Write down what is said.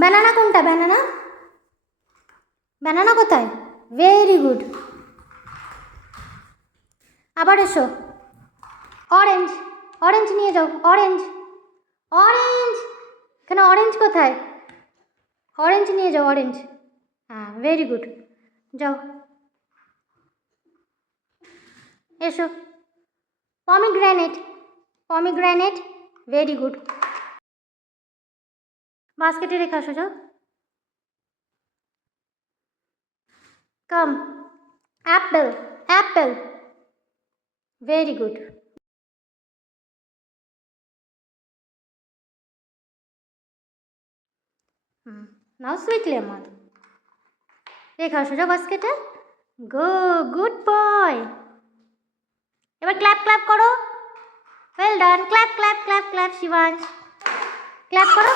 ব্যানানা কোনটা? Banana, banana কোথায়? Very good. আবার এসো। অরেঞ্জ, অরেঞ্জ নিয়ে যাও। অরেঞ্জ, অরেঞ্জ, কেন অরেঞ্জ কোথায়? অরেঞ্জ নিয়ে যাও, অরেঞ্জ। হ্যাঁ, ভেরি গুড, যাও এসো। Pomegranate, pomegranate, very good. বাস্কেটে রেখে আসো, যাও। Come. Apple, apple, very good. নাও সুইট লেমন, রেখে আসো, যাও বাস্কেটে। Good boy. এবার ক্ল্যাপ ক্ল্যাপ করো। Well done, clap clap clap clap. Shivansh, clap করো।